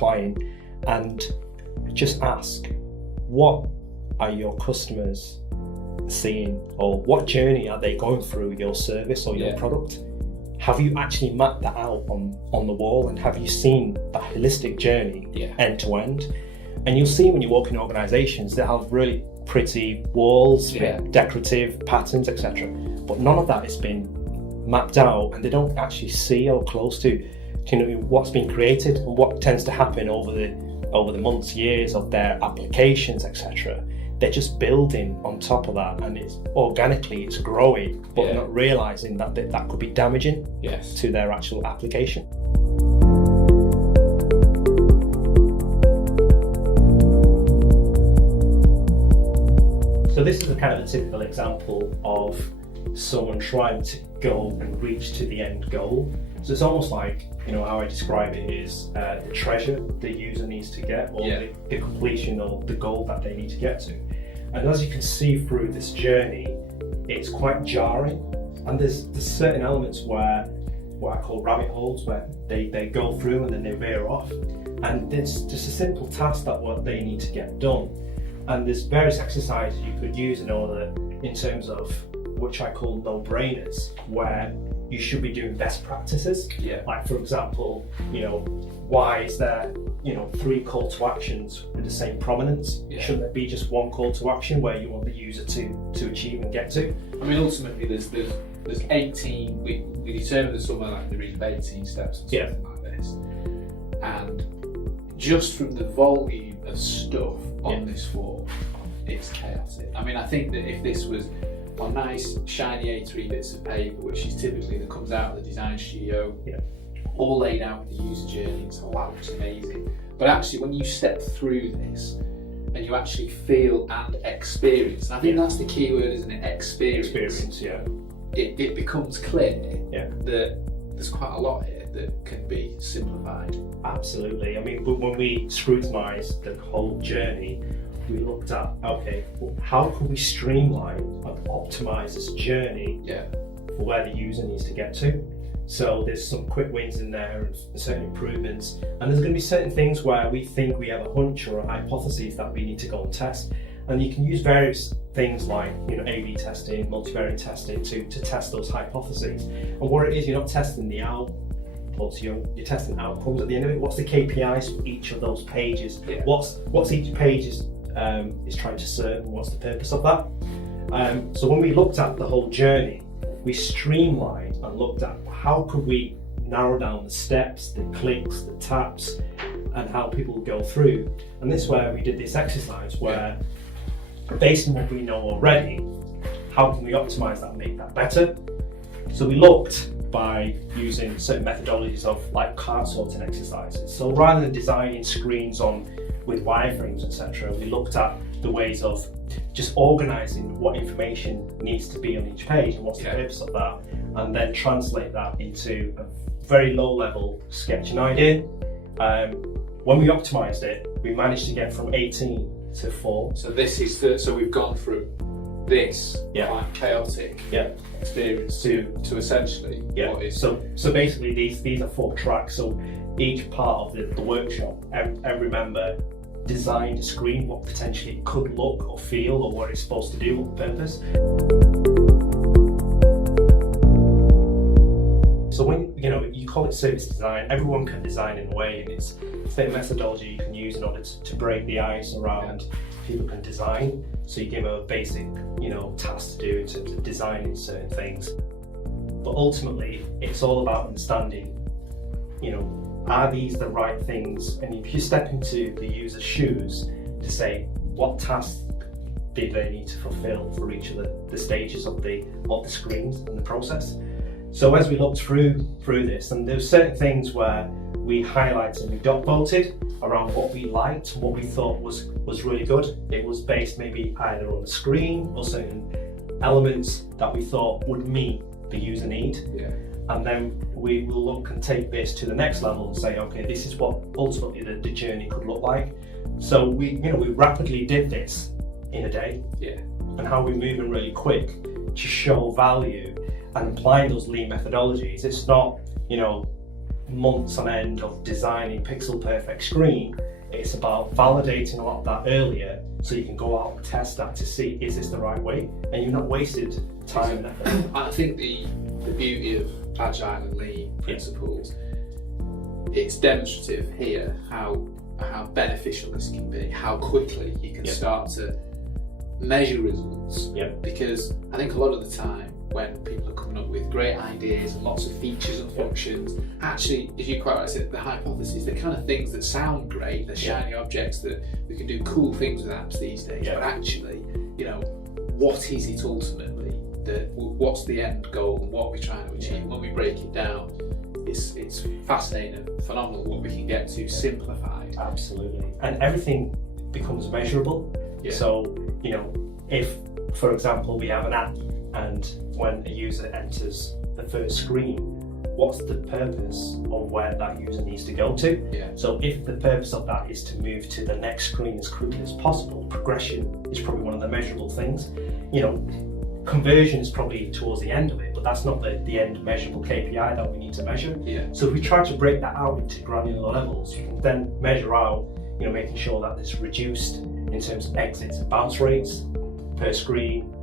client and just ask, what are your customers seeing, or what journey are they going through your service or your product? Have you actually mapped that out on the wall, and have you seen that holistic journey end to end? And you'll see when you walk in organizations that have really pretty walls, decorative patterns, etc. But none of that has been mapped out, and they don't actually see or close to what's been created and what tends to happen over the months, years of their applications, etc. They're just building on top of that, and it's growing, but not realizing that could be damaging to their actual application. So this is a kind of a typical example of someone trying to go and reach to the end goal. So it's almost like, how I describe it is the treasure the user needs to get, or the completion of the goal that they need to get to. And as you can see through this journey, it's quite jarring. And there's certain elements where, what I call rabbit holes, where they go through and then they veer off. And it's just a simple task that what they need to get done. And there's various exercises you could use in terms of which I call no-brainers, where you should be doing best practices. Like, for example, why is there 3 call to actions with the same prominence? Shouldn't there be just one call to action where you want the user to achieve and get to? I mean, ultimately there's 18, we determined there's somewhere like in the region of 18 steps or something like this. And just from the volume of stuff on this form, it's chaotic. I mean, I think that if this was on nice shiny A3 bits of paper, which is typically that comes out of the design studio, all laid out with the user journey, and so that looks amazing. But actually, when you step through this and you actually feel and experience, and I think that's the key word, isn't it? Experience. It becomes clear that there's quite a lot here that can be simplified. Absolutely. I mean, when we scrutinised the whole journey, we looked at, how can we streamline and optimise this journey for where the user needs to get to? So there's some quick wins in there and certain improvements, and there's going to be certain things where we think we have a hunch or a hypothesis that we need to go and test. And you can use various things like A/B testing, multivariate testing to test those hypotheses. And what it is, you're not testing the outputs, you're testing outcomes at the end of it. What's the KPIs for each of those pages? What's each page is trying to serve, and what's the purpose of that? So when we looked at the whole journey, we streamlined and looked at how could we narrow down the steps, the clicks, the taps, and how people go through. And this is where we did this exercise where, based on what we know already, how can we optimize that and make that better? So we looked by using certain methodologies of like card sorting exercises. So rather than designing screens with wireframes, etc., we looked at the ways of just organising what information needs to be on each page and what's the purpose of that, and then translate that into a very low level sketch and idea. When we optimised it, we managed to get from 18 to 4. So this is so we've gone from this quite chaotic experience to essentially what is. So basically these are 4 tracks. So each part of the workshop, every member designed a screen, what potentially it could look or feel, or what it's supposed to do, what purpose. So when you call it service design, everyone can design in a way, and it's the methodology you can use in order to break the ice around people can design. So you give them a basic task to do in terms of designing certain things. But ultimately, it's all about understanding, are these the right things? And if you step into the user's shoes to say, what tasks do they need to fulfill for each of the stages of the screens and the process? So as we looked through this, and there's certain things where we highlighted and we dot voted around what we liked, what we thought was really good. It was based maybe either on the screen or certain elements that we thought would meet the user need. And then we will look and take this to the next level and say, okay, this is what ultimately the journey could look like. So we rapidly did this in a day. And how we're moving really quick to show value and applying those lean methodologies. It's not, months on end of designing pixel perfect screen. It's about validating a lot of that earlier, so you can go out and test that to see, is this the right way? And you've not wasted time and effort. I think the beauty of Agile and Lean principles, it's demonstrative here how beneficial this can be, how quickly you can start to measure results. Because I think a lot of the time when people are coming up with great ideas and lots of features and functions, actually, as you quite rightly said, the hypotheses, they're kind of things that sound great, they're shiny objects that we can do cool things with apps these days, but actually, you know, what is it ultimately? What's the end goal and what we're trying to achieve? When we break it down, it's fascinating and phenomenal what we can get to simplified. Absolutely. And everything becomes measurable. So, you know, if, for example, we have an app and when a user enters the first screen, what's the purpose of where that user needs to go to? So if the purpose of that is to move to the next screen as quickly as possible, progression is probably one of the measurable things. You know, conversion is probably towards the end of it, but that's not the end measurable KPI that we need to measure. So if we try to break that out into granular levels, you can then measure out, you know, making sure that it's reduced in terms of exits and bounce rates per screen,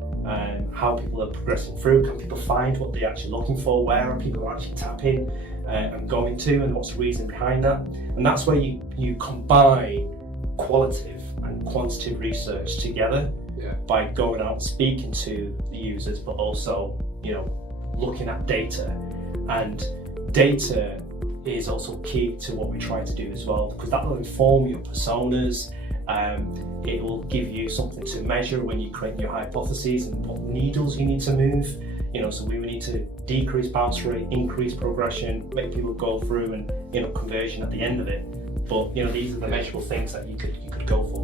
how people are progressing through. Can people find what they're actually looking for? Where are people actually tapping and going to, and what's the reason behind that? And that's where you combine qualitative and quantitative research together by going out speaking to the users, but also, you know, looking at data. And data is also key to what we try to do as well, because that will inform your personas. It will give you something to measure when you create your hypotheses and what needles you need to move. You know, so we need to decrease bounce rate, increase progression, make people go through, and, you know, conversion at the end of it. But, you know, these are the measurable things that you could go for.